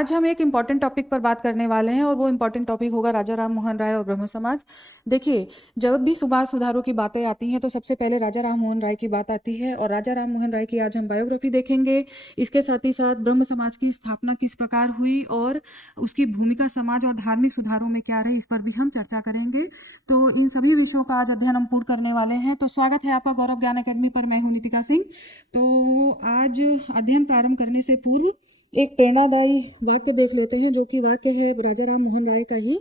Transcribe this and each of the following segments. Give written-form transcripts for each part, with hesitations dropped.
आज हम एक इम्पॉर्टेंट टॉपिक पर बात करने वाले हैं और वो इम्पॉर्टेंट टॉपिक होगा राजा राम मोहन राय और ब्रह्म समाज। देखिए, जब भी सुभाष सुधारों की बातें आती हैं तो सबसे पहले राजा राम मोहन राय की बात आती है और राजा राम मोहन राय की आज हम बायोग्राफी देखेंगे। इसके साथ ही साथ ब्रह्म समाज की स्थापना किस प्रकार हुई और उसकी भूमिका समाज और धार्मिक सुधारों में क्या रही, इस पर भी हम चर्चा करेंगे। तो इन सभी विषयों का आज अध्ययन हम पूर्ण करने वाले हैं। तो स्वागत है आपका गौरव ज्ञान अकेडमी पर। मैं हूँ नितिका सिंह। तो आज अध्ययन प्रारंभ करने से पूर्व एक प्रेरणादायी वाक्य देख लेते हैं, जो कि वाक्य है राजा राम मोहन राय का ही।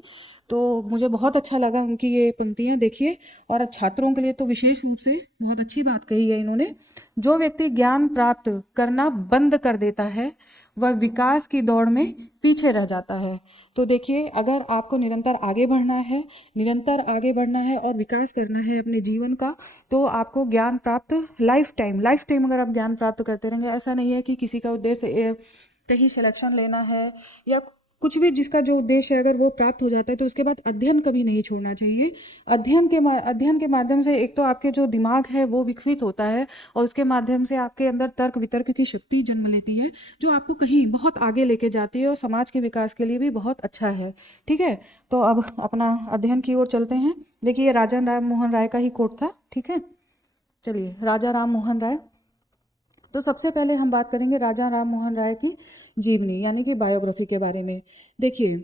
तो मुझे बहुत अच्छा लगा उनकी ये पंक्तियां, देखिए। और छात्रों के लिए तो विशेष रूप से बहुत अच्छी बात कही है इन्होंने। जो व्यक्ति ज्ञान प्राप्त करना बंद कर देता है वह विकास की दौड़ में पीछे रह जाता है। तो देखिए, अगर आपको निरंतर आगे बढ़ना है और विकास करना है अपने जीवन का, तो आपको ज्ञान प्राप्त लाइफ टाइम अगर आप ज्ञान प्राप्त करते रहेंगे। ऐसा नहीं है कि किसी का उद्देश्य कहीं सिलेक्शन लेना है या कुछ भी, जिसका जो उद्देश्य है अगर वो प्राप्त हो जाता है तो उसके बाद अध्ययन कभी नहीं छोड़ना चाहिए। अध्ययन के माध्यम से एक तो आपके जो दिमाग है वो विकसित होता है और उसके माध्यम से आपके अंदर तर्क वितर्क की शक्ति जन्म लेती है, जो आपको कहीं बहुत आगे लेके जाती है और समाज के विकास के लिए भी बहुत अच्छा है। ठीक है, तो अब अपना अध्ययन की ओर चलते हैं। देखिए, ये राजा राम मोहन राय का ही कोट था। ठीक है, चलिए, राजा राम मोहन राय। तो सबसे पहले हम बात करेंगे राजा राम मोहन राय की जीवनी यानी कि बायोग्राफी के बारे में। देखिए,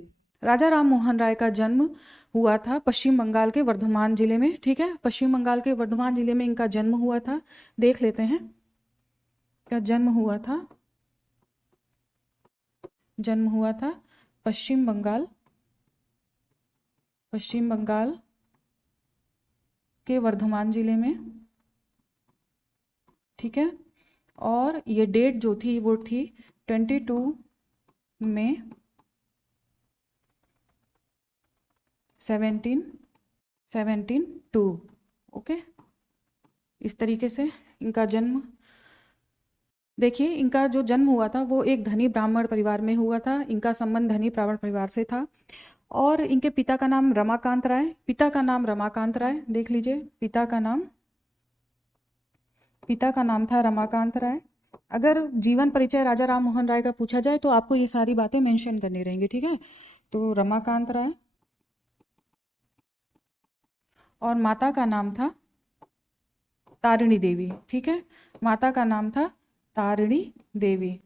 राजा राम मोहन राय का जन्म हुआ था पश्चिम बंगाल के वर्धमान जिले में। ठीक है, पश्चिम बंगाल के वर्धमान जिले में इनका जन्म हुआ था। देख लेते हैं क्या जन्म हुआ था। जन्म हुआ था पश्चिम बंगाल के वर्धमान जिले में। ठीक है, और ये डेट जो थी वो थी 22 मई 1772। ओके, इस तरीके से इनका जन्म। देखिए, इनका जो जन्म हुआ था वो एक धनी ब्राह्मण परिवार में हुआ था। इनका संबंध धनी ब्राह्मण परिवार से था और इनके पिता का नाम रमाकांत राय। देख लीजिए, पिता का नाम था रमाकांत राय। अगर जीवन परिचय राजा राम मोहन राय का पूछा जाए तो आपको ये सारी बातें मेंशन करनी रहेंगी। ठीक है, तो रमाकांत राय और माता का नाम था तारिणी देवी। ठीक है, माता का नाम था तारिणी देवी।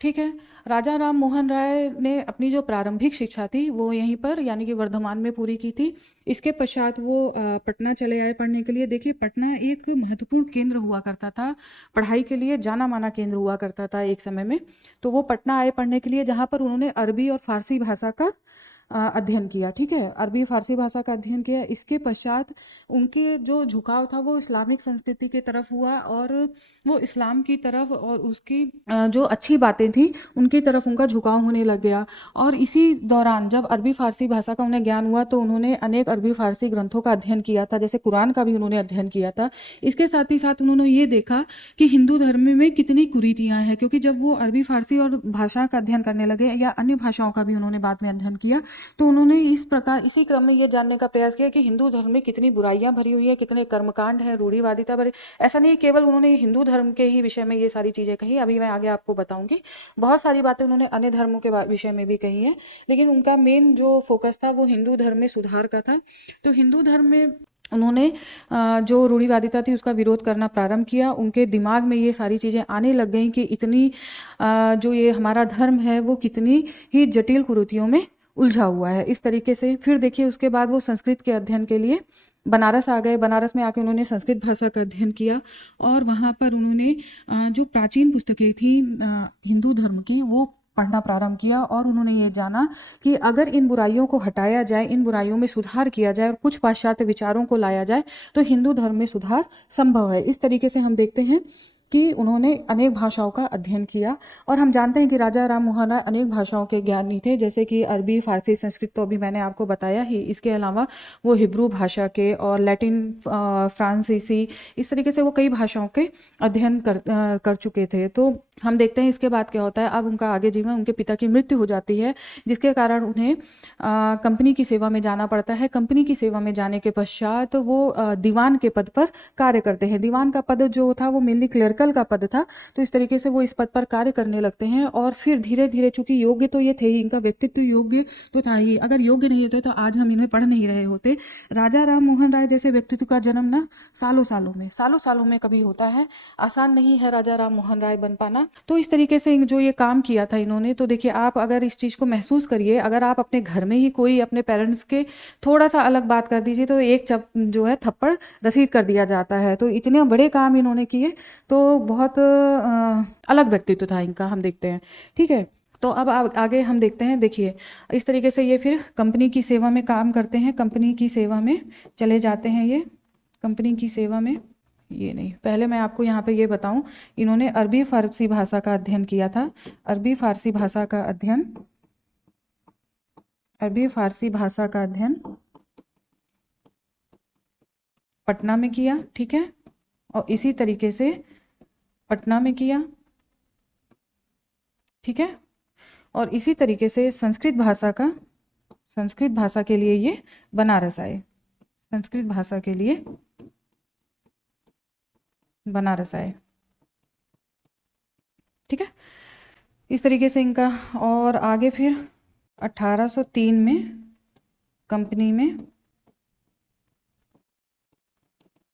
ठीक है, राजा राम मोहन राय ने अपनी जो प्रारंभिक शिक्षा थी वो यहीं पर यानी कि वर्धमान में पूरी की थी। इसके पश्चात वो पटना चले आए पढ़ने के लिए। देखिए, पटना एक महत्वपूर्ण केंद्र हुआ करता था, पढ़ाई के लिए जाना माना केंद्र हुआ करता था एक समय में। तो वो पटना आए पढ़ने के लिए, जहाँ पर उन्होंने अरबी और फारसी भाषा का अध्ययन किया। ठीक है, अरबी फारसी भाषा का अध्ययन किया। इसके पश्चात उनके जो झुकाव था वो इस्लामिक संस्कृति की तरफ हुआ और वो इस्लाम की तरफ और उसकी जो अच्छी बातें थी उनकी तरफ उनका झुकाव होने लग गया। और इसी दौरान जब अरबी फारसी भाषा का उन्हें ज्ञान हुआ तो उन्होंने अनेक अरबी फारसी ग्रंथों का अध्ययन किया था, जैसे कुरान का भी उन्होंने अध्ययन किया था। इसके साथ ही साथ उन्होंने ये देखा कि हिंदू धर्म में कितनी कुरीतियाँ हैं, क्योंकि जब वो अरबी फारसी और भाषा का अध्ययन करने लगे या अन्य भाषाओं का भी उन्होंने बाद में अध्ययन किया, तो उन्होंने इसी क्रम में ये जानने का प्रयास किया कि हिंदू धर्म में कितनी बुराइयां भरी हुई है, कितने कर्मकांड है, रूढ़िवादिता भरी। ऐसा नहीं केवल उन्होंने हिंदू धर्म के ही विषय में ये सारी चीजें कही, अभी मैं आगे आपको बताऊंगी। बहुत सारी बातें उन्होंने अन्य धर्मों के विषय में भी कही है, लेकिन उनका मेन जो फोकस था वो हिंदू धर्म में सुधार का था। तो हिंदू धर्म में उन्होंने जो रूढ़िवादिता थी उसका विरोध करना प्रारंभ किया। उनके दिमाग में ये सारी चीज़ें आने लग गई कि इतनी जो ये हमारा धर्म है वो कितनी ही जटिल कुरीतियों में उलझा हुआ है। इस तरीके से फिर देखिए, उसके बाद वो संस्कृत के अध्ययन के लिए बनारस आ गए। बनारस में आके उन्होंने संस्कृत भाषा का अध्ययन किया और वहाँ पर उन्होंने जो प्राचीन पुस्तकें थी हिंदू धर्म की वो पढ़ना प्रारंभ किया और उन्होंने ये जाना कि अगर इन बुराइयों को हटाया जाए, इन बुराइयों में सुधार किया जाए और कुछ पाश्चात्य विचारों को लाया जाए तो हिंदू धर्म में सुधार संभव है। इस तरीके से हम देखते हैं कि उन्होंने अनेक भाषाओं का अध्ययन किया और हम जानते हैं कि राजा राम मोहन राय अनेक भाषाओं के ज्ञानी थे, जैसे कि अरबी, फारसी, संस्कृत तो अभी मैंने आपको बताया ही। इसके अलावा वो हिब्रू भाषा के और लैटिन, फ्रांसीसी, इस तरीके से वो कई भाषाओं के अध्ययन कर चुके थे। तो हम देखते हैं इसके बाद क्या होता है। अब उनका आगे जीवन, उनके पिता की मृत्यु हो जाती है, जिसके कारण उन्हें कंपनी की सेवा में जाना पड़ता है। कंपनी की सेवा में जाने के पश्चात वो दीवान के पद पर कार्य करते हैं। दीवान का पद जो था वो मेनली क्लर्कल का पद था, तो इस तरीके से वो इस पद पर कार्य करने लगते हैं। और फिर धीरे धीरे, चूंकि योग्य तो ये थे ही, इनका व्यक्तित्व योग्य तो था ही, अगर योग्य नहीं होते तो आज हम इन्हें पढ़ नहीं रहे होते। राजा राम मोहन राय जैसे व्यक्तित्व का जन्म ना सालों सालों में कभी होता है। आसान नहीं है राजा राम मोहन राय बन पाना। तो इस तरीके से जो ये काम किया था इन्होंने, तो देखिए आप अगर इस चीज़ को महसूस करिए, अगर आप अपने घर में ही कोई अपने पेरेंट्स के थोड़ा सा अलग बात कर दीजिए तो एक जो है थप्पड़ रसीद कर दिया जाता है। तो इतने बड़े काम इन्होंने किए, तो बहुत अलग व्यक्तित्व था इनका, हम देखते हैं। ठीक है, तो अब आगे हम देखते हैं। देखिए इस तरीके से ये फिर कंपनी की सेवा में काम करते हैं, कंपनी की सेवा में चले जाते हैं ये, कंपनी की सेवा में। ये नहीं, पहले मैं आपको यहाँ पे ये बताऊं, इन्होंने अरबी फारसी भाषा का अध्ययन किया था। अरबी फारसी भाषा का अध्ययन, अरबी फारसी भाषा का अध्ययन पटना में किया। ठीक है, और इसी तरीके से पटना में किया। ठीक है, और इसी तरीके से संस्कृत भाषा के लिए ये बनारस आए। संस्कृत भाषा के लिए बनारस आए। ठीक है, इस तरीके से इनका, और आगे फिर 1803 में कंपनी में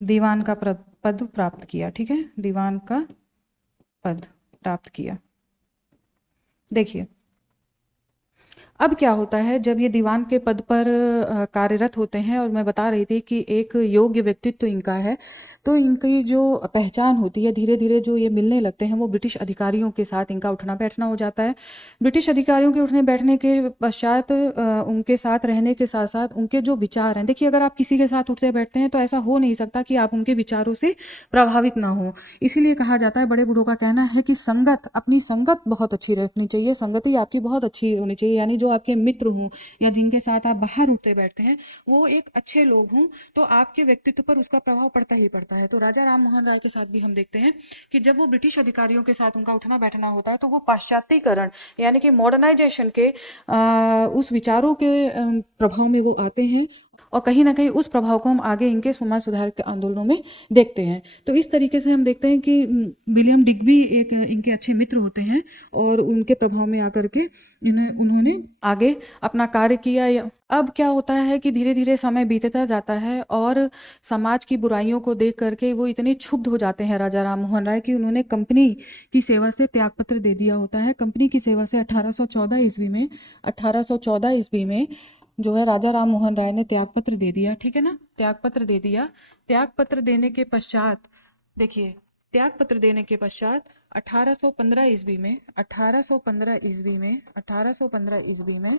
दीवान का पद प्राप्त किया। ठीक है, दीवान का पद प्राप्त किया। देखिए अब क्या होता है, जब ये दीवान के पद पर कार्यरत होते हैं, और मैं बता रही थी कि एक योग्य व्यक्तित्व इनका है, तो इनकी जो पहचान होती है, धीरे धीरे जो ये मिलने लगते हैं, वो ब्रिटिश अधिकारियों के साथ इनका उठना बैठना हो जाता है। ब्रिटिश अधिकारियों के उठने बैठने के पश्चात उनके साथ रहने के साथ साथ उनके जो विचार हैं, देखिए अगर आप किसी के साथ उठते बैठते हैं तो ऐसा हो नहीं सकता कि आप उनके विचारों से प्रभावित ना हो। इसीलिए कहा जाता है, बड़े बूढ़ों का कहना है कि अपनी संगत बहुत अच्छी रखनी चाहिए, संगति आपकी बहुत अच्छी होनी चाहिए, यानी जो आपके मित्र हों या जिनके साथ आप बाहर उठते बैठते हैं वो एक अच्छे लोग हों, तो आपके व्यक्तित्व पर उसका प्रभाव पड़ता ही पड़ता है। तो राजा राम मोहन राय के साथ भी हम देखते हैं कि जब वो ब्रिटिश अधिकारियों के साथ उनका उठना बैठना होता है, तो वो पाश्चात्यकरण यानी कि मॉडर्नाइजेशन के उस विचारों के प्रभाव में वो आते हैं, और कहीं ना कहीं उस प्रभाव को हम आगे इनके समाज सुधार के आंदोलनों में देखते हैं। तो इस तरीके से हम देखते हैं कि विलियम डिग्बी एक इनके अच्छे मित्र होते हैं, और उनके प्रभाव में आकर के उन्होंने आगे अपना कार्य किया। अब क्या होता है कि धीरे धीरे समय बीतता जाता है, और समाज की बुराइयों को देख करके वो इतने क्षुब्ध हो जाते हैं राजा राम मोहन राय कि उन्होंने कंपनी की सेवा से त्यागपत्र दे दिया होता है। कंपनी की सेवा से 1814 ईस्वी में जो है राजा राम मोहन राय ने त्यागपत्र दे दिया। ठीक है ना, त्यागपत्र दे दिया। त्यागपत्र देने के पश्चात, देखिए त्यागपत्र देने के पश्चात 1815 ईस्वी में 1815 ईस्वी में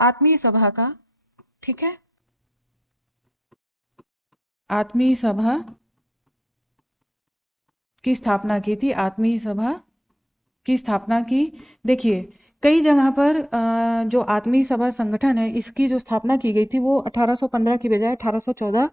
आत्मीय सभा का, ठीक है, आत्मीय सभा की स्थापना की थी। आत्मीय सभा की स्थापना की। देखिए कई जगह पर जो आत्मीय सभा संगठन है, इसकी जो स्थापना की गई थी वो 1815 की बजाय 1814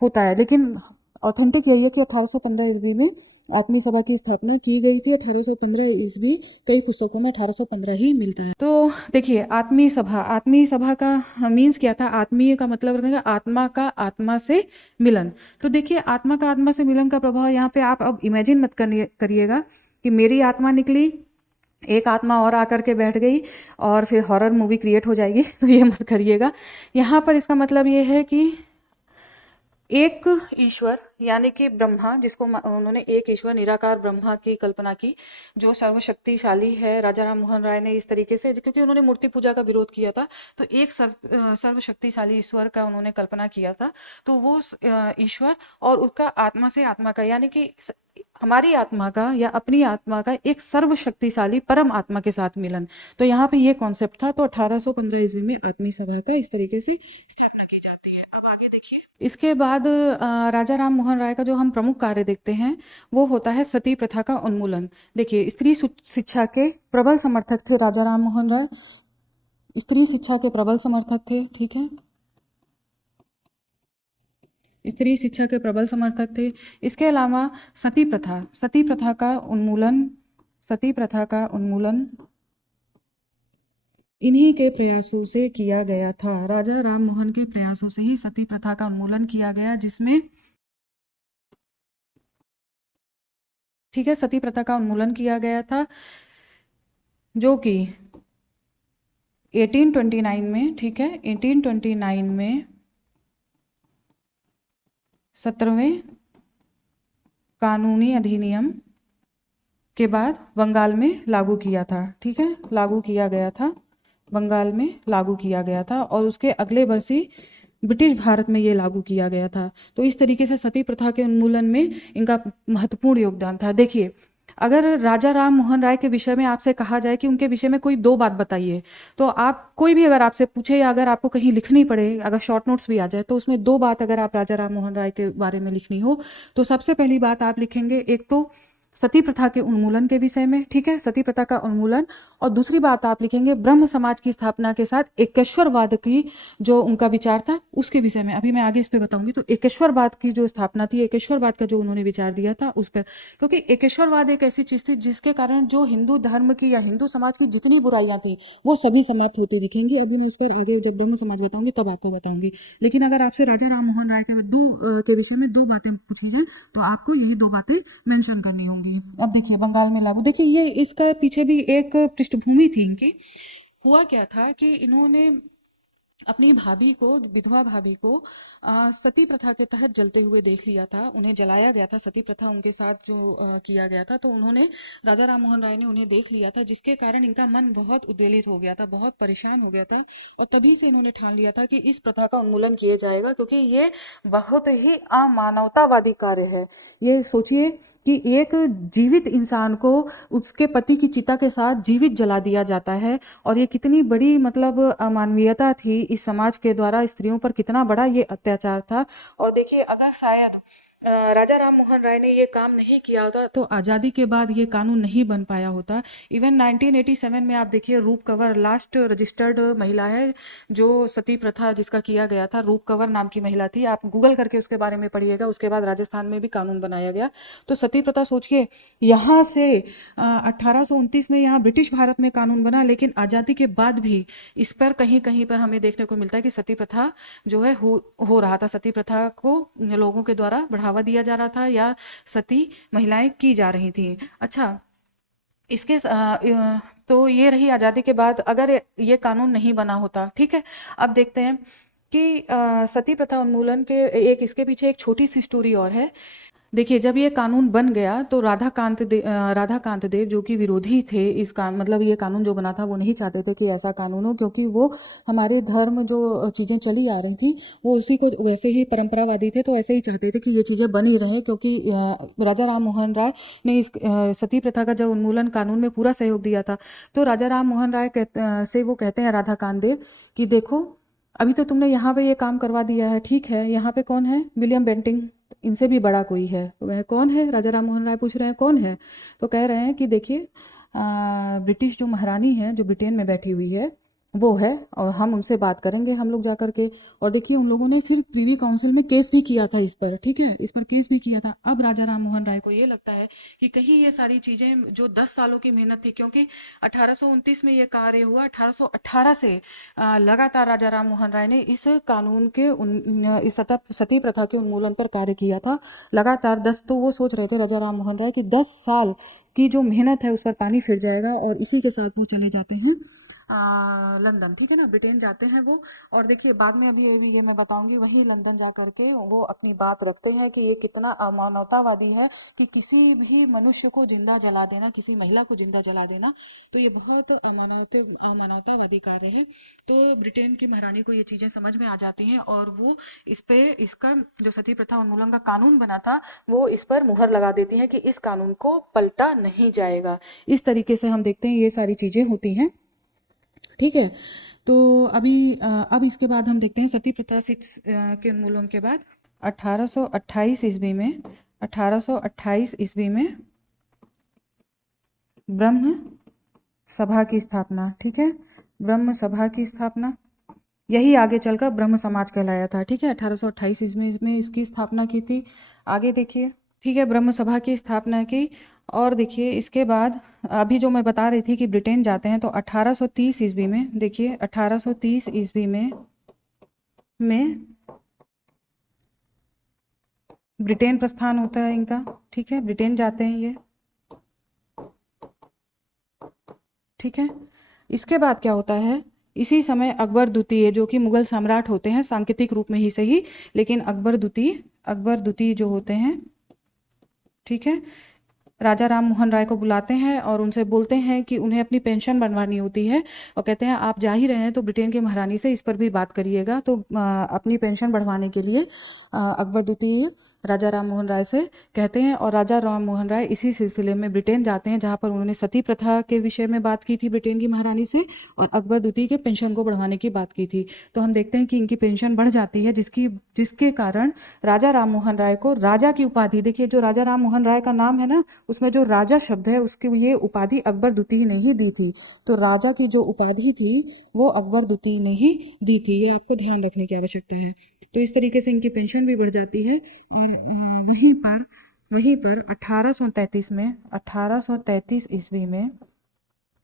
होता है, लेकिन ऑथेंटिक यही है कि 1815 ईस्वी में आत्मीय सभा की स्थापना की गई थी। 1815 ईस्वी कई पुस्तकों में 1815 ही मिलता है। तो देखिए आत्मीय सभा का मीन्स क्या था? आत्मीय का मतलब रहेगा आत्मा का आत्मा से मिलन। तो देखिए आत्मा का आत्मा से मिलन का प्रभाव यहाँ पे आप अब इमेजिन मत करिएगा कि मेरी आत्मा निकली, एक आत्मा और आकर के बैठ गई और फिर हॉरर मूवी क्रिएट हो जाएगी, तो ये मत करिएगा। यहाँ पर इसका मतलब ये है कि एक ईश्वर यानी कि ब्रह्मा, जिसको उन्होंने एक ईश्वर निराकार ब्रह्मा की कल्पना की, जो सर्वशक्तिशाली है। राजा राम मोहन राय ने इस तरीके से, क्योंकि उन्होंने मूर्ति पूजा का विरोध किया था, तो एक सर्वशक्तिशाली ईश्वर का उन्होंने कल्पना किया था। तो वो ईश्वर और उसका आत्मा से आत्मा का, यानी कि हमारी आत्मा का या अपनी आत्मा का एक सर्वशक्तिशाली परम आत्मा के साथ मिलन। तो यहाँ पे ये कॉन्सेप्ट था। तो 1815 ईस्वी में आत्मीय सभा का इस तरीके से स्थापना की जाती है। अब आगे देखिए, इसके बाद राजा राम मोहन राय का जो हम प्रमुख कार्य देखते हैं वो होता है सती प्रथा का उन्मूलन। देखिए स्त्री शिक्षा के प्रबल समर्थक थे राजा राम मोहन राय, स्त्री शिक्षा के प्रबल समर्थक थे। ठीक है, स्त्री शिक्षा के प्रबल समर्थक थे। इसके अलावा सती प्रथा का उन्मूलन इन्हीं के प्रयासों से किया गया था। राजा राम मोहन के प्रयासों से ही सती प्रथा का उन्मूलन किया गया, जिसमें ठीक है, सती प्रथा का उन्मूलन किया गया था, जो कि 1829 में, ठीक है, 1829 में 17वें कानूनी अधिनियम के बाद बंगाल में लागू किया था। ठीक है, लागू किया गया था, बंगाल में लागू किया गया था, और उसके अगले वर्ष ही ब्रिटिश भारत में ये लागू किया गया था। तो इस तरीके से सती प्रथा के उन्मूलन में इनका महत्वपूर्ण योगदान था। देखिए, अगर राजा राम मोहन राय के विषय में आपसे कहा जाए कि उनके विषय में कोई दो बात बताइए, तो आप कोई भी अगर आपसे पूछे या अगर आपको कहीं लिखनी पड़े, अगर शॉर्ट नोट्स भी आ जाए, तो उसमें दो बात अगर आप राजा राम मोहन राय के बारे में लिखनी हो, तो सबसे पहली बात आप लिखेंगे, एक तो सती प्रथा के उन्मूलन के विषय में, ठीक है, सती प्रथा का उन्मूलन, और दूसरी बात आप लिखेंगे ब्रह्म समाज की स्थापना के साथ एकेश्वरवाद की जो उनका विचार था उसके विषय में। अभी मैं आगे इस पे बताऊंगी। तो एकेश्वरवाद की जो स्थापना थी, एकेश्वरवाद का जो उन्होंने विचार दिया था उस पर, क्योंकि एकेश्वरवाद एक ऐसी चीज थी जिसके कारण जो हिंदू धर्म की या हिंदू समाज की जितनी बुराइयां थी वो सभी समाप्त होती दिखेंगी। अभी मैं इस पर आगे जब ब्रह्म समाज बताऊंगी तब आपको बताऊंगी। लेकिन अगर आपसे राजा राम मोहन राय के विषय में दो बातें पूछी जाए, तो आपको यही दो बातें मेंशन करनी होंगी। अब देखिए, बंगाल में लागू, देखिए ये इसका पीछे भी एक पृष्ठभूमि थी इनकी। हुआ क्या था कि इन्होंने अपनी भाभी को, विधवा भाभी को सती प्रथा के तहत जलते हुए देख लिया था, उन्हें जलाया गया था, सती प्रथा उनके साथ जो किया गया था, तो उन्होंने, राजा राम मोहन राय ने उन्हें देख लिया था, जिसके कारण इनका मन बहुत उद्वेलित हो गया था, बहुत परेशान हो गया था, और तभी से इन्होंने ठान लिया था कि इस प्रथा का उन्मूलन किया जाएगा, क्योंकि ये बहुत ही अमानवतावादी कार्य है। ये सोचिए कि एक जीवित इंसान को उसके पति की चिता के साथ जीवित जला दिया जाता है, और ये कितनी बड़ी मतलब अमानवीयता थी इस समाज के द्वारा स्त्रियों पर, कितना बड़ा ये अत्याचार था। और देखिए, अगर शायद राजा राम मोहन राय ने ये काम नहीं किया होता तो आज़ादी के बाद ये कानून नहीं बन पाया होता। इवन 1987 में आप देखिए, रूप कंवर लास्ट रजिस्टर्ड महिला है जो सती प्रथा जिसका किया गया था, रूप कंवर नाम की महिला थी, आप गूगल करके उसके बारे में पढ़िएगा। उसके बाद राजस्थान में भी कानून बनाया गया। तो सती प्रथा सोचिए, यहाँ से 1829 में यहाँ ब्रिटिश भारत में कानून बना, लेकिन आज़ादी के बाद भी इस पर कहीं कहीं पर हमें देखने को मिलता है कि सती प्रथा जो है हो रहा था, सती प्रथा को लोगों के द्वारा बढ़ावा दिया जा रहा था, या सती महिलाएं की जा रही थी। अच्छा, इसके तो ये रही आज़ादी के बाद, अगर ये कानून नहीं बना होता, ठीक है। अब देखते हैं कि सती प्रथा उन्मूलन के एक, इसके पीछे एक छोटी सी स्टोरी और है। देखिए, जब ये कानून बन गया तो राधाकांत देव जो कि विरोधी थे इस मतलब ये कानून जो बना था वो नहीं चाहते थे कि ऐसा कानून हो, क्योंकि वो हमारे धर्म जो चीज़ें चली आ रही थी वो उसी को, वैसे ही परंपरावादी थे, तो ऐसे ही चाहते थे कि ये चीज़ें बनी रहे, क्योंकि राजा राम मोहन राय ने इस सती प्रथा का जब उन्मूलन कानून में पूरा सहयोग दिया था, तो राजा राम मोहन राय से वो कहते हैं राधाकांत देव कि देखो, अभी तो तुमने यहाँ पे ये काम करवा दिया है, ठीक है, यहाँ पे कौन है, विलियम बेंटिंग, इनसे भी बड़ा कोई है, तो वह कौन है, राजा राम मोहन राय पूछ रहे हैं कौन है, तो कह रहे हैं कि देखिए, ब्रिटिश जो महारानी है जो ब्रिटेन में बैठी हुई है वो है, और हम उनसे बात करेंगे हम लोग जा कर के। और देखिए, उन लोगों ने फिर प्रीवी काउंसिल में केस भी किया था इस पर, ठीक है, इस पर केस भी किया था। अब राजा राम मोहन राय को ये लगता है कि कहीं ये सारी चीज़ें जो 10 सालों की मेहनत थी, क्योंकि 1829 में ये कार्य हुआ, 1818 से लगातार राजा राम मोहन राय ने इस कानून के इस सती प्रथा के उन्मूलन पर कार्य किया था लगातार। 10, तो वो सोच रहे थे राजा राम मोहन राय कि 10 साल की जो मेहनत है उस पर पानी फिर जाएगा, और इसी के साथ वो चले जाते हैं लंदन, ठीक है ना, ब्रिटेन जाते हैं वो। और देखिए, बाद में अभी ये मैं बताऊंगी, वही लंदन जा करके वो अपनी बात रखते हैं कि ये कितना अमानवतावादी है कि किसी भी मनुष्य को जिंदा जला देना, किसी महिला को जिंदा जला देना, तो ये बहुत अमानवतावादी कार्य है। तो ब्रिटेन की महारानी को ये चीज़ें समझ में आ जाती हैं, और वो इसका जो सती प्रथा उन्मूलन का कानून बना था वो इस पर मुहर लगा देती हैं कि इस कानून को पलटा नहीं जाएगा। इस तरीके से हम देखते हैं ये सारी चीज़ें होती हैं, ठीक है। तो अब इसके बाद हम देखते हैं सती प्रथा के उन्मूलन के बाद 1828 ईस्वी में 1828 ईस्वी में ब्रह्म सभा की स्थापना, ठीक है, ब्रह्म सभा की स्थापना। यही आगे चलकर ब्रह्म समाज कहलाया था। ठीक है, 1828 ईस्वी में इसकी स्थापना की थी। आगे देखिए। ठीक है, ब्रह्म सभा की स्थापना की। और देखिए इसके बाद अभी जो मैं बता रही थी कि ब्रिटेन जाते हैं, तो 1830 ईस्वी में, देखिए 1830 ईस्वी में ब्रिटेन प्रस्थान होता है इनका। ठीक है, ब्रिटेन जाते हैं ये। ठीक है, इसके बाद क्या होता है, इसी समय अकबर द्वितीय, जो कि मुगल सम्राट होते हैं सांकेतिक रूप में ही सही, लेकिन अकबर द्वितीय जो होते हैं, ठीक है, राजा राम मोहन राय को बुलाते हैं और उनसे बोलते हैं कि उन्हें अपनी पेंशन बनवानी होती है, और कहते हैं आप जा ही रहे हैं तो ब्रिटेन की महारानी से इस पर भी बात करिएगा। तो अपनी पेंशन बढ़वाने के लिए अकबर द्वितीय राजा राम मोहन राय से कहते हैं, और राजा राम मोहन राय इसी सिलसिले में ब्रिटेन जाते हैं, जहाँ पर उन्होंने सती प्रथा के विषय में बात की थी ब्रिटेन की महारानी से, और अकबर द्वितीय के पेंशन को बढ़वाने की बात की थी। तो हम देखते हैं कि इनकी पेंशन बढ़ जाती है, जिसके कारण राजा राम मोहन राय को राजा की उपाधि, देखिए जो राजा राम मोहन राय का नाम है ना, उसमें जो राजा शब्द है उसकी ये उपाधि अकबर द्वितीय ने ही दी थी। तो राजा की जो उपाधि थी वो अकबर द्वितीय ने ही दी थी, ये आपको ध्यान रखने की आवश्यकता है। तो इस तरीके से इनकी पेंशन भी बढ़ जाती है। और वहीं पर 1833 में, 1833 ईस्वी में,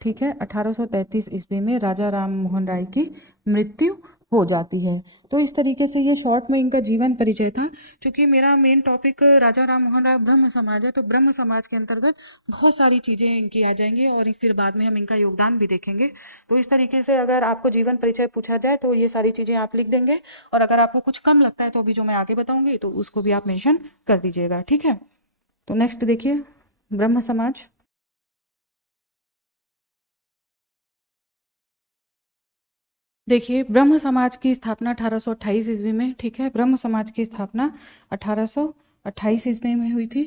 ठीक है, 1833 ईस्वी में राजा राम मोहन राय की मृत्यु हो जाती है। तो इस तरीके से ये शॉर्ट में इनका जीवन परिचय था। चूंकि मेरा मेन टॉपिक राजा राम मोहन राय ब्रह्म समाज है, तो ब्रह्म समाज के अंतर्गत बहुत सारी चीज़ें इनकी आ जाएंगी, और फिर बाद में हम इनका योगदान भी देखेंगे। तो इस तरीके से अगर आपको जीवन परिचय पूछा जाए तो ये सारी चीज़ें आप लिख देंगे, और अगर आपको कुछ कम लगता है तो अभी जो मैं आगे बताऊंगी तो उसको भी आप मेंशन कर दीजिएगा। ठीक है, तो नेक्स्ट देखिए, ब्रह्म समाज। देखिए, ब्रह्म समाज की स्थापना 1828 ईस्वी में, ठीक है, ब्रह्म समाज की स्थापना 1828 ईस्वी में हुई थी।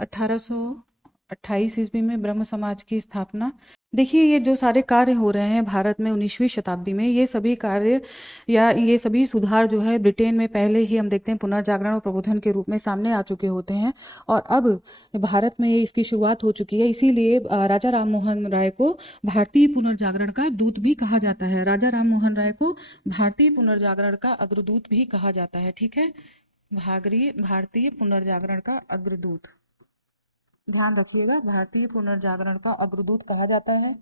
1828 ईस्वी में ब्रह्म समाज की स्थापना। देखिए, ये जो सारे कार्य हो रहे हैं भारत में 19वीं शताब्दी में, ये सभी कार्य या ये सभी सुधार जो है ब्रिटेन में पहले ही हम देखते हैं पुनर्जागरण और प्रबोधन के रूप में सामने आ चुके होते हैं, और अब भारत में इसकी शुरुआत हो चुकी है। इसीलिए राजा राम मोहन राय को भारतीय पुनर्जागरण का दूत भी कहा जाता है। राजा राम मोहन राय को भारतीय पुनर्जागरण का अग्रदूत भी कहा जाता है। ठीक है, भारतीय पुनर्जागरण का अग्रदूत, ध्यान रखिएगा, भारतीय पुनर्जागरण का अग्रदूत कहा जाता है।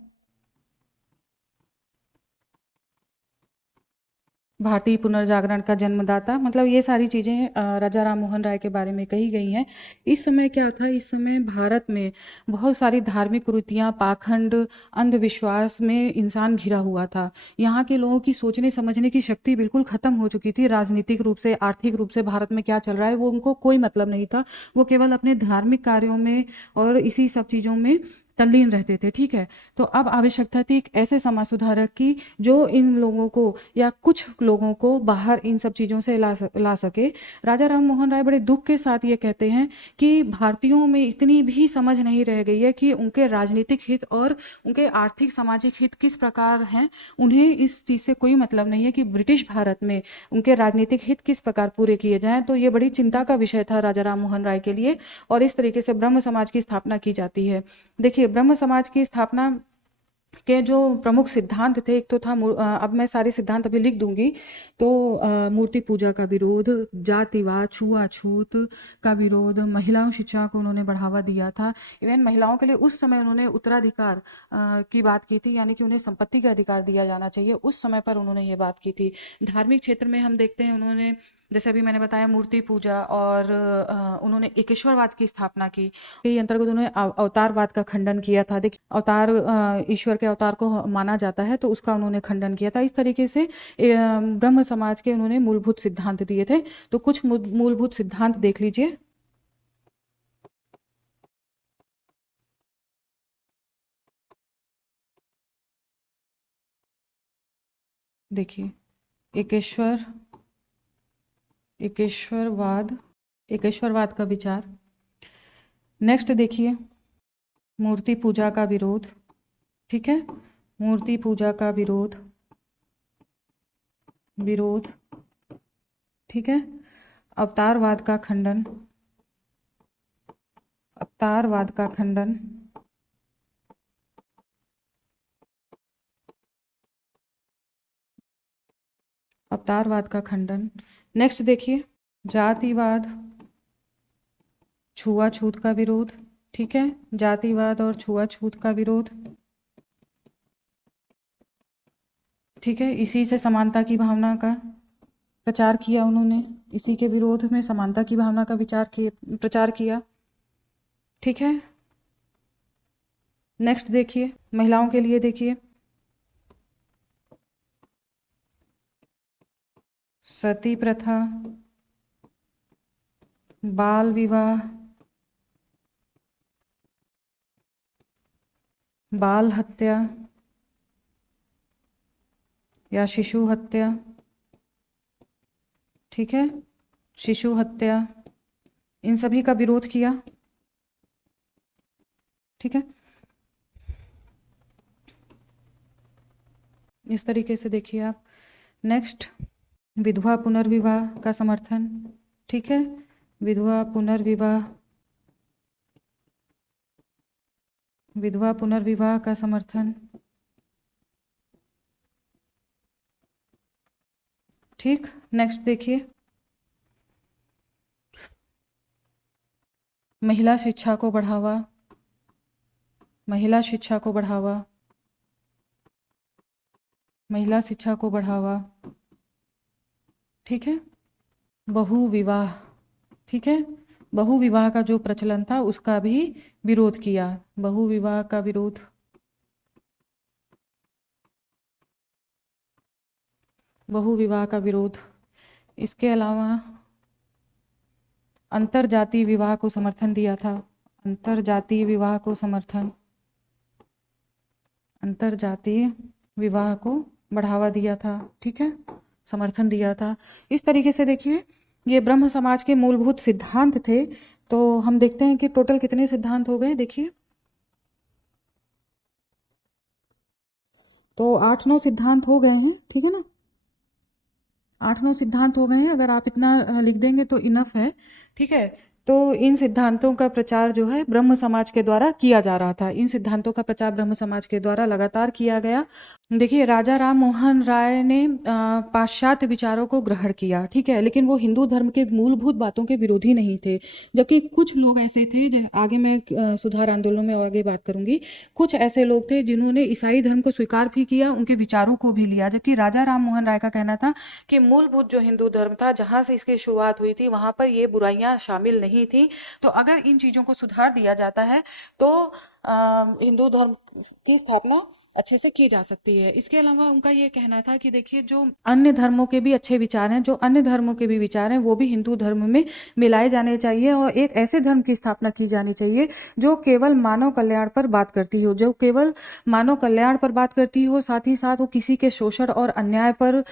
भारतीय पुनर्जागरण का जन्मदाता, मतलब ये सारी चीज़ें राजा राम मोहन राय के बारे में कही गई हैं। इस समय क्या था, इस समय भारत में बहुत सारी धार्मिक कुरीतियाँ, पाखंड, अंधविश्वास में इंसान घिरा हुआ था। यहाँ के लोगों की सोचने समझने की शक्ति बिल्कुल ख़त्म हो चुकी थी। राजनीतिक रूप से, आर्थिक रूप से भारत में क्या चल रहा है वो उनको कोई मतलब नहीं था। वो केवल अपने धार्मिक कार्यों में और इसी सब चीज़ों में तल्लीन रहते थे। ठीक है, तो अब आवश्यकता थी एक ऐसे समाज सुधारक की जो इन लोगों को या कुछ लोगों को बाहर इन सब चीज़ों से ला सके। राजा राम मोहन राय बड़े दुख के साथ ये कहते हैं कि भारतीयों में इतनी भी समझ नहीं रह गई है कि उनके राजनीतिक हित और उनके आर्थिक सामाजिक हित किस प्रकार हैं। उन्हें इस चीज़ से कोई मतलब नहीं है कि ब्रिटिश भारत में उनके राजनीतिक हित किस प्रकार पूरे किए जाएं। तो ये बड़ी चिंता का विषय था राजा राम मोहन राय के लिए, और इस तरीके से ब्रह्म समाज की स्थापना की जाती है। देखिए, ब्रह्म समाज की स्थापना के जो प्रमुख सिद्धांत थे, एक तो था अब मैं सारे सिद्धांत अभी लिख दूंगी। तो मूर्ति पूजा का विरोध, जातिवाद, छुआछूत का विरोध, महिलाओं शिक्षा को उन्होंने बढ़ावा दिया था। इवन महिलाओं के लिए उस समय उन्होंने उत्तराधिकार की बात की थी, यानी कि उन्हें संपत्ति का अधिकार दिया जाना चाहिए, उस समय पर उन्होंने ये बात की थी। धार्मिक क्षेत्र में हम देखते हैं उन्होंने, जैसे अभी मैंने बताया, मूर्ति पूजा, और उन्होंने एकेश्वरवाद की स्थापना की। के अंतर्गत उन्होंने अवतारवाद का खंडन किया था। देखिए, अवतार ईश्वर के अवतार को माना जाता है, तो उसका उन्होंने खंडन किया था। इस तरीके से ब्रह्म समाज के उन्होंने मूलभूत सिद्धांत दिए थे। तो कुछ मूलभूत सिद्धांत देख लीजिए। देखिए, एकेश्वर एकेश्वरवाद एकेश्वरवाद का विचार। नेक्स्ट देखिए, मूर्ति पूजा का विरोध। ठीक है, मूर्ति पूजा का विरोध। ठीक है, अवतारवाद का खंडन, अवतारवाद का खंडन। अवतारवाद का खंडन। नेक्स्ट देखिए, जातिवाद, छुआछूत का विरोध। ठीक है, जातिवाद और छुआछूत का विरोध। ठीक है, इसी से समानता की भावना का प्रचार किया उन्होंने, इसी के विरोध में समानता की भावना का प्रचार किया। ठीक है, नेक्स्ट देखिए, महिलाओं के लिए देखिए, सती प्रथा, बाल विवाह, बाल हत्या या शिशु हत्या। ठीक है, शिशु हत्या, इन सभी का विरोध किया। ठीक है, इस तरीके से देखिए आप। नेक्स्ट, विधवा पुनर्विवाह का समर्थन। ठीक है, विधवा पुनर्विवाह, विधवा पुनर्विवाह का समर्थन। ठीक, नेक्स्ट देखिए, महिला शिक्षा को बढ़ावा, महिला शिक्षा को बढ़ावा, महिला शिक्षा को बढ़ावा। ठीक है, बहुविवाह। ठीक है, बहुविवाह का जो प्रचलन था उसका भी विरोध किया, बहुविवाह का विरोध। बहुविवाह का विरोध। इसके अलावा अंतरजातीय विवाह को समर्थन दिया था, अंतरजातीय विवाह को समर्थन, अंतरजातीय विवाह को बढ़ावा दिया था। ठीक है, समर्थन दिया था। इस तरीके से देखिए, ये ब्रह्म समाज के मूलभूत सिद्धांत थे। तो हम देखते हैं कि टोटल कितने सिद्धांत हो गए। देखिए, तो 8-9 सिद्धांत हो गए हैं। ठीक है ना, 8-9 सिद्धांत हो गए हैं। अगर आप इतना लिख देंगे तो इनफ है। ठीक है, तो इन सिद्धांतों का प्रचार जो है ब्रह्म समाज के द्वारा किया जा रहा था। इन सिद्धांतों का प्रचार ब्रह्म समाज के द्वारा लगातार किया गया। देखिए, राजा राम मोहन राय ने पाश्चात्य विचारों को ग्रहण किया। ठीक है, लेकिन वो हिंदू धर्म के मूलभूत बातों के विरोधी नहीं थे। जबकि कुछ लोग ऐसे थे, आगे मैं सुधार आंदोलन में आगे बात करूंगी, कुछ ऐसे लोग थे जिन्होंने ईसाई धर्म को स्वीकार भी किया, उनके विचारों को भी लिया। जबकि राजा राम मोहन राय का कहना था कि मूलभूत जो हिंदू धर्म था, जहाँ से इसकी शुरुआत हुई थी, वहाँ पर ये बुराइयां शामिल नहीं थी। तो अगर इन चीज़ों को सुधार दिया जाता है तो हिंदू धर्म की स्थापना अच्छे से की जा सकती है। इसके अलावा उनका ये कहना था कि देखिए, जो अन्य धर्मों के भी अच्छे विचार हैं, जो अन्य धर्मों के भी विचार हैं, वो भी हिंदू धर्म में मिलाए जाने चाहिए और एक ऐसे धर्म की स्थापना की जानी चाहिए जो केवल मानव कल्याण पर बात करती हो, जो केवल मानव कल्याण पर बात करती हो, साथ ही साथ वो किसी के शोषण और अन्याय पर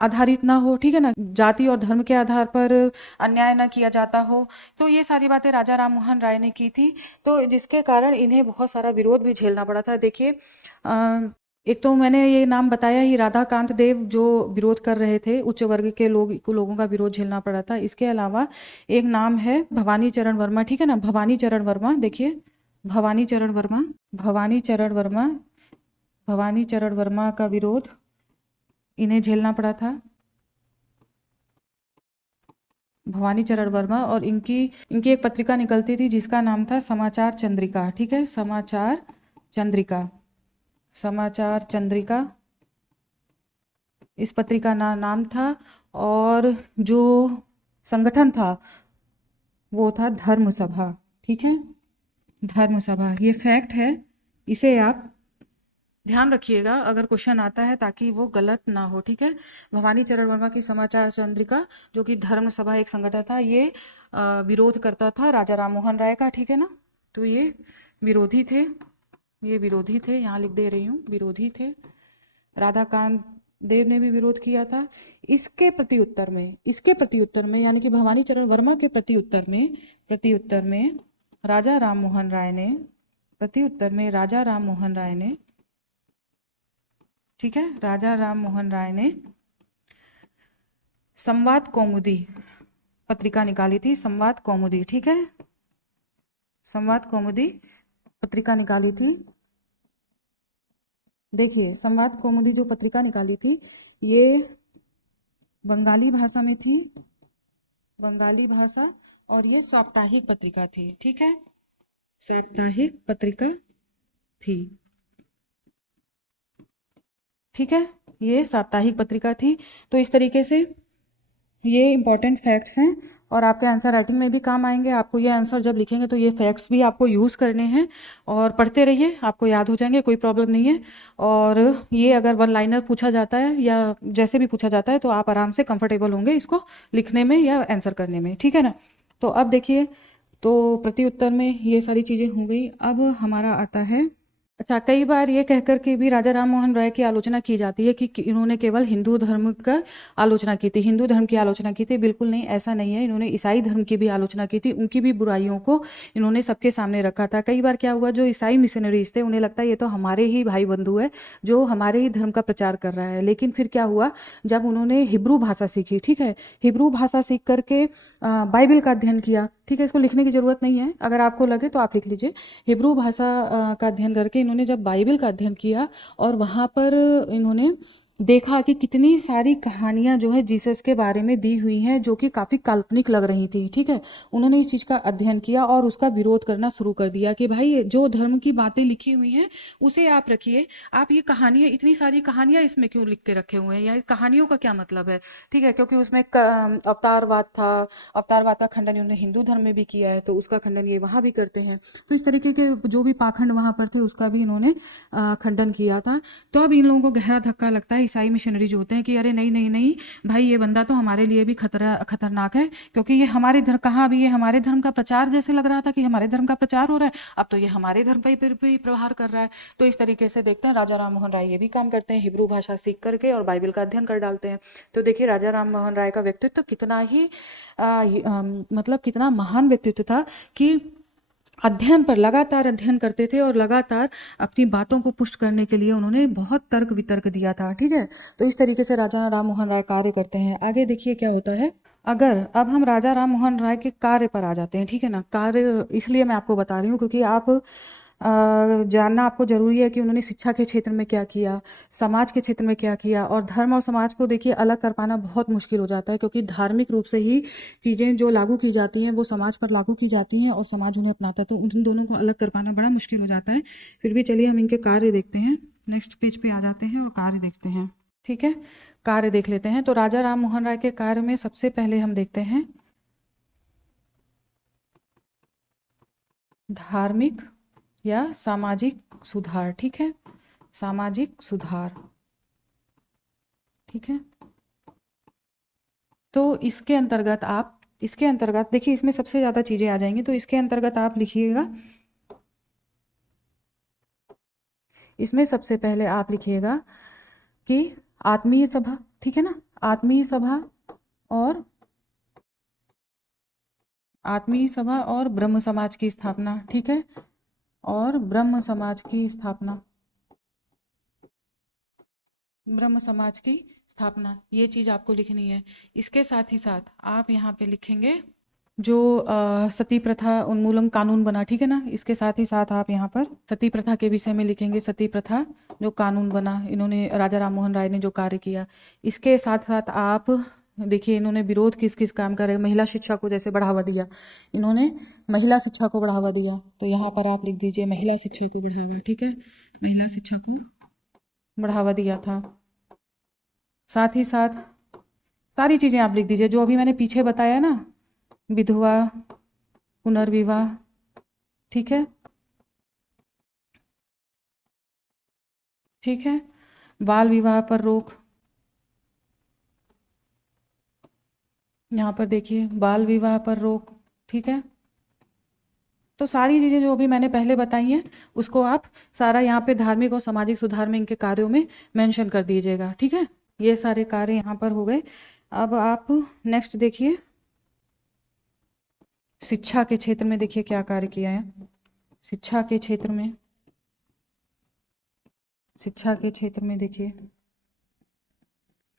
आधारित ना हो। ठीक है ना, जाति और धर्म के आधार पर अन्याय ना किया जाता हो। तो ये सारी बातें राजा राम मोहन राय ने की थी, तो जिसके कारण इन्हें बहुत सारा विरोध भी झेलना पड़ा था। देखिए, एक तो मैंने ये नाम बताया ही, राधाकांत देव जो विरोध कर रहे थे, उच्च वर्ग के लोगों का विरोध झेलना पड़ा था। इसके अलावा एक नाम है भवानी चरण वर्मा। ठीक है ना, भवानी चरण वर्मा। देखिए, भवानी चरण वर्मा, भवानी चरण वर्मा, भवानी चरण वर्मा का विरोध इन्हें झेलना पड़ा था, भवानी चरण वर्मा। और इनकी इनकी एक पत्रिका निकलती थी जिसका नाम था समाचार चंद्रिका। ठीक है, समाचार चंद्रिका, समाचार चंद्रिका, इस पत्रिका नाम था। और जो संगठन था वो था धर्म सभा। ठीक है, धर्म सभा, ये फैक्ट है, इसे आप ध्यान रखिएगा अगर क्वेश्चन आता है, ताकि वो गलत ना हो। ठीक है, भवानी चरण वर्मा की समाचार चंद्रिका, जो कि धर्म सभा एक संगठन था, ये विरोध करता था राजा राम मोहन राय का। ठीक है ना, तो ये विरोधी थे, ये विरोधी थे, यहाँ लिख दे रही हूँ, विरोधी थे। राधाकांत देव ने भी विरोध किया था। इसके प्रत्युत्तर में, इसके प्रत्युत्तर में, यानी कि भवानी चरण वर्मा के प्रत्युत्तर में राजा राम मोहन राय ने, प्रत्युत्तर में राजा राम मोहन राय ने, ठीक है, राजा राम मोहन राय ने संवाद कौमुदी पत्रिका निकाली थी, संवाद कौमुदी। ठीक है, संवाद कौमुदी पत्रिका निकाली थी। देखिए, संवाद कौमुदी जो पत्रिका निकाली थी, ये बंगाली भाषा में थी, बंगाली भाषा, और ये साप्ताहिक पत्रिका थी, ठीक है, साप्ताहिक पत्रिका थी, ठीक है, ये साप्ताहिक पत्रिका थी। तो इस तरीके से ये इंपॉर्टेंट फैक्ट्स हैं और आपके आंसर राइटिंग में भी काम आएंगे। आपको ये आंसर जब लिखेंगे तो ये फैक्ट्स भी आपको यूज़ करने हैं और पढ़ते रहिए, आपको याद हो जाएंगे, कोई प्रॉब्लम नहीं है। और ये अगर वन लाइनर पूछा जाता है या जैसे भी पूछा जाता है तो आप आराम से कंफर्टेबल होंगे इसको लिखने में या आंसर करने में, ठीक है ना। तो अब देखिए, तो प्रति उत्तर में ये सारी चीज़ें हो गई। अब हमारा आता है, अच्छा, कई बार ये कहकर के भी राजा राम मोहन राय की आलोचना की जाती है कि इन्होंने केवल हिंदू धर्म का आलोचना की थी, हिंदू धर्म की आलोचना की थी। बिल्कुल नहीं, ऐसा नहीं है। इन्होंने ईसाई धर्म की भी आलोचना की थी, उनकी भी बुराइयों को इन्होंने सबके सामने रखा था। कई बार क्या हुआ, जो ईसाई मिशनरीज थे उन्हें लगता है ये तो हमारे ही भाई बंधु है जो हमारे ही धर्म का प्रचार कर रहा है। लेकिन फिर क्या हुआ, जब उन्होंने हिब्रू भाषा सीखी, ठीक है, हिब्रू भाषा सीख करके बाइबल का अध्ययन किया, ठीक है, इसको लिखने की ज़रूरत नहीं है, अगर आपको लगे तो आप लिख लीजिए। हिब्रू भाषा का अध्ययन करके इन्होंने जब बाइबल का अध्ययन किया और वहाँ पर इन्होंने देखा कि कितनी सारी कहानियाँ जो है जीसस के बारे में दी हुई हैं जो कि काफ़ी काल्पनिक लग रही थी, ठीक है। उन्होंने इस चीज़ का अध्ययन किया और उसका विरोध करना शुरू कर दिया कि भाई जो धर्म की बातें लिखी हुई हैं उसे आप रखिए, आप ये कहानियाँ, इतनी सारी कहानियाँ इसमें क्यों लिख के रखे हुए हैं, या कहानियों का क्या मतलब है, ठीक है। क्योंकि उसमें अवतारवाद था, अवतारवाद का खंडन इन्होंने हिंदू धर्म में भी किया है तो उसका खंडन ये वहाँ भी करते हैं। तो इस तरीके के जो भी पाखंड वहाँ पर थे उसका भी इन्होंने खंडन किया था। तो अब इन लोगों को गहरा धक्का लगता है, ईसाई मिशनरी जो होते हैं, कि अरे नहीं नहीं नहीं भाई, ये बंदा तो हमारे लिए भी खतरनाक है, क्योंकि ये हमारे धर्म, कहाँ अभी ये हमारे धर्म का प्रचार जैसे लग रहा था कि हमारे धर्म का प्रचार हो रहा है, अब तो ये हमारे धर्म पर भी प्रहार कर रहा है। तो इस तरीके से देखते हैं राजा राम मोहन राय ये भी काम करते हैं, हिब्रू भाषा सीख करके और बाइबल का अध्ययन कर डालते हैं। तो देखिए राजा राम मोहन राय का व्यक्तित्व कितना ही मतलब कितना महान व्यक्तित्व था कि अध्ययन पर लगातार अध्ययन करते थे और लगातार अपनी बातों को पुष्ट करने के लिए उन्होंने बहुत तर्क वितर्क दिया था, ठीक है। तो इस तरीके से राजा राम मोहन राय कार्य करते हैं। आगे देखिए क्या होता है, अगर अब हम राजा राम मोहन राय के कार्य पर आ जाते हैं, ठीक है ना। कार्य इसलिए मैं आपको बता रही हूँ क्योंकि आप जानना आपको ज़रूरी है कि उन्होंने शिक्षा के क्षेत्र में क्या किया, समाज के क्षेत्र में क्या किया। और धर्म और समाज को देखिए अलग कर पाना बहुत मुश्किल हो जाता है, क्योंकि धार्मिक रूप से ही चीज़ें जो लागू की जाती हैं वो समाज पर लागू की जाती हैं और समाज उन्हें अपनाता है, तो उन दोनों को अलग कर पाना बड़ा मुश्किल हो जाता है। फिर भी चलिए हम इनके कार्य देखते हैं, नेक्स्ट पेज पे आ जाते हैं और कार्य देखते हैं, ठीक है। कार्य देख लेते हैं। तो राजा राम मोहन राय के कार्य में सबसे पहले हम देखते हैं धार्मिक या सामाजिक सुधार, ठीक है, सामाजिक सुधार, ठीक है। तो इसके अंतर्गत देखिए, इसमें सबसे ज़्यादा चीज़ें आ जाएंगी, तो इसके अंतर्गत आप लिखिएगा, इसमें सबसे पहले आप लिखिएगा कि आत्मीय सभा, ठीक है ना, आत्मीय सभा और आत्मीय सभा और ब्रह्म समाज की स्थापना, ठीक है, और ब्रह्म समाज की स्थापना, ब्रह्म समाज की स्थापना, ये चीज़ आपको लिखनी है। इसके साथ ही साथ आप यहाँ पे लिखेंगे जो सती प्रथा उन्मूलन कानून बना, ठीक है ना। इसके साथ ही साथ आप यहाँ पर सती प्रथा के विषय में लिखेंगे, सती प्रथा जो कानून बना, इन्होंने राजा राम मोहन राय ने जो कार्य किया। इसके साथ साथ आप देखिए इन्होंने विरोध किस किस काम करे, महिला शिक्षा को जैसे बढ़ावा दिया, इन्होंने महिला शिक्षा को बढ़ावा दिया, तो यहाँ पर आप लिख दीजिए महिला शिक्षा को बढ़ावा, ठीक है, महिला शिक्षा को बढ़ावा दिया था। साथ ही साथ सारी चीज़ें आप लिख दीजिए जो अभी मैंने पीछे बताया ना, विधवा पुनर्विवाह, ठीक है, ठीक है, बाल विवाह पर रोक, यहाँ पर देखिए बाल विवाह पर रोक, ठीक है। तो सारी चीज़ें जो अभी मैंने पहले बताई हैं उसको आप सारा यहाँ पे धार्मिक और सामाजिक सुधार में इनके कार्यों में मेंशन कर दीजिएगा, ठीक है। ये सारे कार्य यहाँ पर हो गए। अब आप नेक्स्ट देखिए, शिक्षा के क्षेत्र में देखिए क्या कार्य किया है। शिक्षा के क्षेत्र में, शिक्षा के क्षेत्र में देखिए,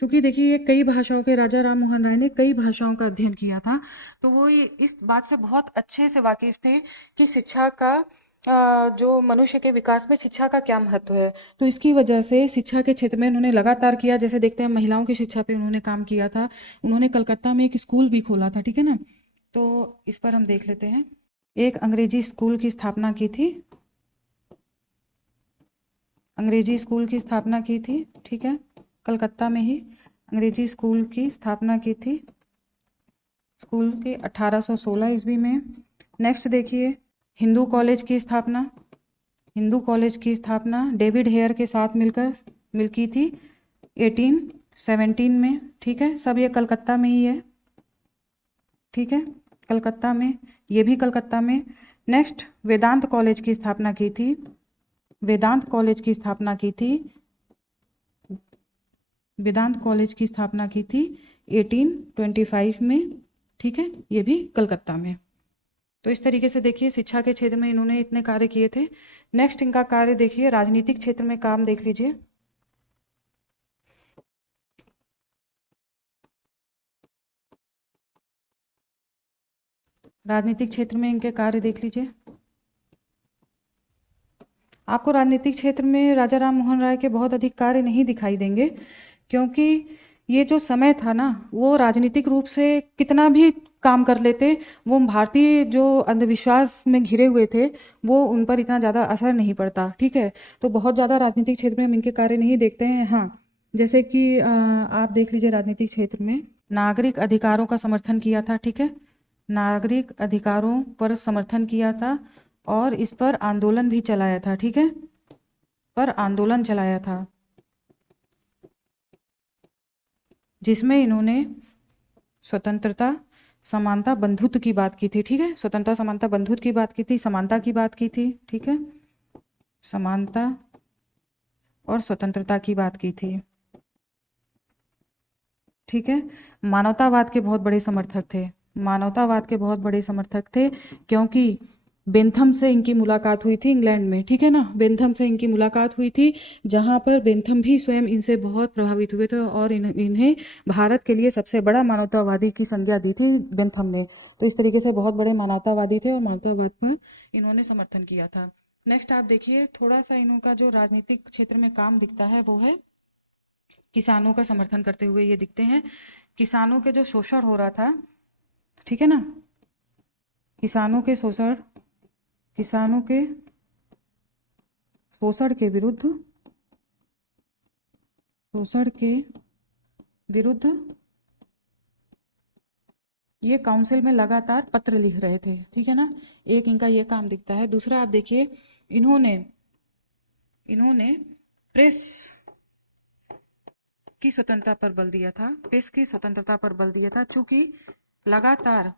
क्योंकि देखिए ये कई भाषाओं के, राजा राम मोहन राय ने कई भाषाओं का अध्ययन किया था, तो वो इस बात से बहुत अच्छे से वाकिफ थे कि शिक्षा का जो मनुष्य के विकास में शिक्षा का क्या महत्व है। तो इसकी वजह से शिक्षा के क्षेत्र में उन्होंने लगातार किया, जैसे देखते हैं महिलाओं की शिक्षा पे उन्होंने काम किया था। उन्होंने कलकत्ता में एक स्कूल भी खोला था, ठीक है ना। तो इस पर हम देख लेते हैं। एक अंग्रेजी स्कूल की स्थापना की थी, अंग्रेजी स्कूल की स्थापना की थी, ठीक है, कलकत्ता में ही अंग्रेजी स्कूल की स्थापना की थी, स्कूल की 1816 ईस्वी में। नेक्स्ट देखिए, हिंदू कॉलेज की स्थापना, हिंदू कॉलेज की स्थापना डेविड हेयर के साथ मिल की थी 1817 में, ठीक है। सब ये कलकत्ता में ही है, ठीक है, कलकत्ता में, ये भी कलकत्ता में। नेक्स्ट, वेदांत कॉलेज की स्थापना की थी, वेदांत कॉलेज की स्थापना की थी, वेदांत कॉलेज की स्थापना की थी 1825 में, ठीक है, ये भी कलकत्ता में। तो इस तरीके से देखिए शिक्षा के क्षेत्र में इन्होंने इतने कार्य किए थे। नेक्स्ट इनका कार्य देखिए, राजनीतिक क्षेत्र में काम देख लीजिए। राजनीतिक क्षेत्र में इनके कार्य देख लीजिए। आपको राजनीतिक क्षेत्र में राजा राम मोहन राय के बहुत अधिक कार्य नहीं दिखाई देंगे, क्योंकि ये जो समय था ना, वो राजनीतिक रूप से कितना भी काम कर लेते, वो भारतीय जो अंधविश्वास में घिरे हुए थे वो उन पर इतना ज़्यादा असर नहीं पड़ता, ठीक है। तो बहुत ज़्यादा राजनीतिक क्षेत्र में हम इनके कार्य नहीं देखते हैं। हाँ, जैसे कि आप देख लीजिए राजनीतिक क्षेत्र में नागरिक अधिकारों का समर्थन किया था, ठीक है, नागरिक अधिकारों पर समर्थन किया था और इस पर आंदोलन भी चलाया था, ठीक है, पर आंदोलन चलाया था, जिसमें इन्होंने स्वतंत्रता समानता बंधुत्व की बात की थी, ठीक है, स्वतंत्रता समानता बंधुत्व की बात की थी, समानता की बात की थी, ठीक है, समानता और स्वतंत्रता की बात की थी, ठीक है। मानवतावाद के बहुत बड़े समर्थक थे, मानवतावाद के बहुत बड़े समर्थक थे, क्योंकि बेंथम से इनकी मुलाकात हुई थी इंग्लैंड में, ठीक है ना, बेंथम से इनकी मुलाकात हुई थी, जहाँ पर बेंथम भी स्वयं इनसे बहुत प्रभावित हुए थे और इन्हें भारत के लिए सबसे बड़ा मानवतावादी की संज्ञा दी थी बेंथम ने। तो इस तरीके से बहुत बड़े मानवतावादी थे और मानवतावाद पर इन्होंने समर्थन किया था। नेक्स्ट आप देखिए, थोड़ा सा इनका जो राजनीतिक क्षेत्र में काम दिखता है वो है किसानों का समर्थन करते हुए ये दिखते हैं। किसानों के जो शोषण हो रहा था, ठीक है ना, किसानों के शोषण, किसानों के शोषण के विरुद्ध, शोषण के विरुद्ध ये काउंसिल में लगातार पत्र लिख रहे थे, ठीक है ना, एक इनका ये काम दिखता है। दूसरा आप देखिए, इन्होंने इन्होंने प्रेस की स्वतंत्रता पर बल दिया था, प्रेस की स्वतंत्रता पर बल दिया था, चूंकि लगातार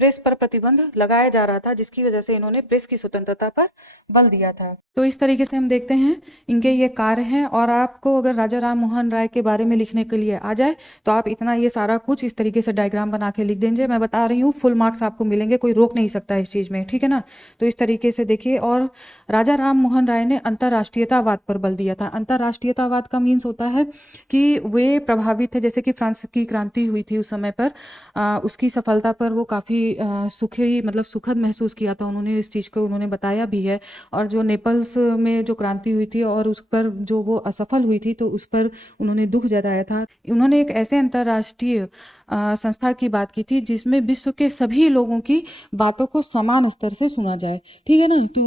प्रेस पर प्रतिबंध लगाया जा रहा था, जिसकी वजह से इन्होंने प्रेस की स्वतंत्रता पर बल दिया था। तो इस तरीके से हम देखते हैं इनके ये कार्य हैं। और आपको अगर राजा राम मोहन राय के बारे में लिखने के लिए आ जाए तो आप इतना ये सारा कुछ इस तरीके से डायग्राम बना के लिख देंगे। मैं बता रही हूँ फुल मार्क्स आपको मिलेंगे, कोई रोक नहीं सकता इस चीज़ में, ठीक है ना। तो इस तरीके से देखिए। और राजा राम मोहन राय ने अंतर्राष्ट्रीयतावाद पर बल दिया था। अंतर्राष्ट्रीयतावाद का मीन्स होता है कि वे प्रभावित थे, जैसे कि फ्रांस की क्रांति हुई थी उस समय पर, उसकी सफलता पर वो काफ़ी सुखी, मतलब सुखद महसूस किया था उन्होंने, इस चीज़ को उन्होंने बताया भी है। और जो नेपल्स में जो क्रांति हुई थी और उस पर जो वो असफल हुई थी तो उस पर उन्होंने दुख जताया था। उन्होंने एक ऐसे अंतर्राष्ट्रीय संस्था की बात की थी जिसमें विश्व के सभी लोगों की बातों को समान स्तर से सुना जाए, ठीक है ना। तो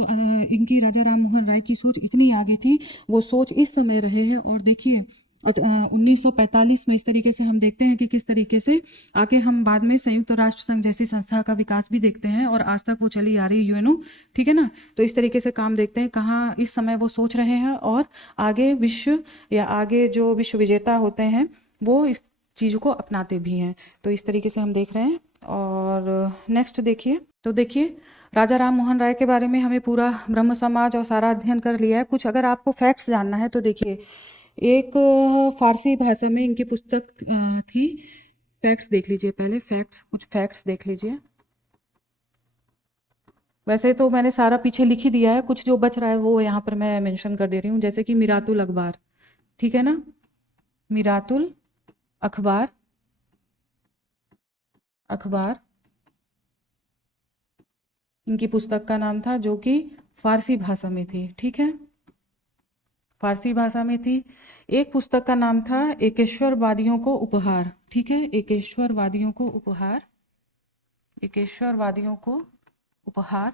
इनकी राजा राम मोहन राय की सोच इतनी आगे थी, वो सोच इस समय रहे हैं। और देखिए 1945 में इस तरीके से हम देखते हैं कि किस तरीके से आगे हम बाद में संयुक्त राष्ट्र संघ जैसी संस्था का विकास भी देखते हैं और आज तक वो चली आ रही यूएनओ, ठीक है ना। तो इस तरीके से काम देखते हैं कहाँ इस समय वो सोच रहे हैं और आगे विश्व या आगे जो विश्व विजेता होते हैं वो इस चीज़ को अपनाते भी हैं। तो इस तरीके से हम देख रहे हैं। और नेक्स्ट देखिए, तो देखिए राजा राम मोहन राय के बारे में हमें पूरा ब्रह्म समाज और सारा अध्ययन कर लिया है। कुछ अगर आपको फैक्ट्स जानना है तो देखिए, एक फारसी भाषा में इनकी पुस्तक थी। फैक्ट्स देख लीजिए पहले, फैक्ट्स, कुछ फैक्ट्स देख लीजिए। वैसे तो मैंने सारा पीछे लिख ही दिया है, कुछ जो बच रहा है वो यहाँ पर मैं मेंशन कर दे रही हूँ। जैसे कि मिरातुल अखबार, ठीक है ना, मिरातुल अखबार, अखबार इनकी पुस्तक का नाम था, जो कि फारसी भाषा में थी। ठीक है, फारसी भाषा में थी। एक पुस्तक का नाम था एकेश्वरवादियों को उपहार। ठीक है, एकेश्वरवादियों को उपहार, एकेश्वरवादियों को उपहार,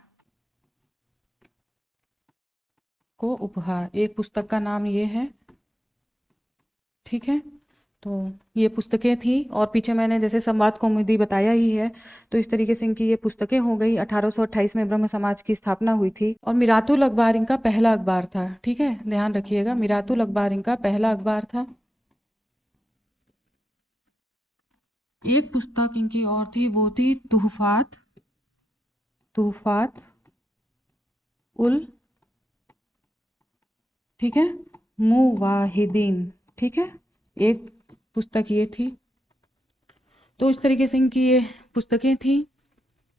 को उपहार, एक पुस्तक का नाम ये है। ठीक है, तो ये पुस्तकें थी। और पीछे मैंने जैसे संवाद कौमुदी बताया ही है, तो इस तरीके से इनकी ये पुस्तकें हो गई। 1828 में ब्रह्म समाज की स्थापना हुई थी और मिरातुल अखबार इनका पहला अखबार था। ठीक है, ध्यान रखिएगा, मिरातुल अखबार इनका पहला अखबार था। एक पुस्तक इनकी और थी, वो थी तुहफात, तुहफात उल, ठीक है, मुवाहिदीन। ठीक है, एक पुस्तक ये थी। तो इस तरीके से इनकी ये पुस्तकें थी।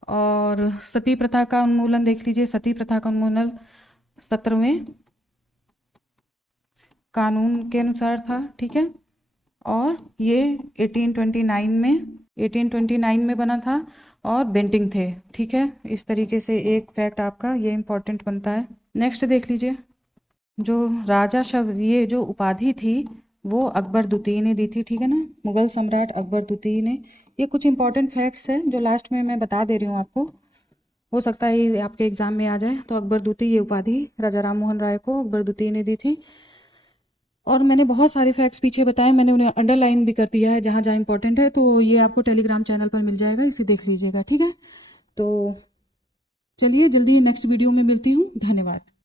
और सती प्रथा का उन्मूलन देख लीजिए। सती प्रथा का उन्मूलन 17वें कानून के अनुसार था। ठीक है, और ये 1829 में बना था और बेंटिंग थे। ठीक है, इस तरीके से एक फैक्ट आपका ये इम्पोर्टेंट बनता है। नेक्स्ट देख लीजिए, जो राजा शब्द, ये जो उपाधि थी वो अकबर द्वितीय ने दी थी। ठीक है ना, मुगल सम्राट अकबर द्वितीय ने। ये कुछ इंपॉर्टेंट फैक्ट्स हैं जो लास्ट में मैं बता दे रही हूँ आपको, हो सकता है ये आपके एग्जाम में आ जाए। तो अकबर द्वितीय, ये उपाधि राजा राम मोहन राय को अकबर द्वितीय ने दी थी। और मैंने बहुत सारे फैक्ट्स पीछे बताए, मैंने उन्हें अंडरलाइन भी कर दिया है जहाँ जहाँ इंपॉर्टेंट है। तो ये आपको टेलीग्राम चैनल पर मिल जाएगा, इसे देख लीजिएगा। ठीक है, तो चलिए जल्दी नेक्स्ट वीडियो में मिलती हूँ। धन्यवाद।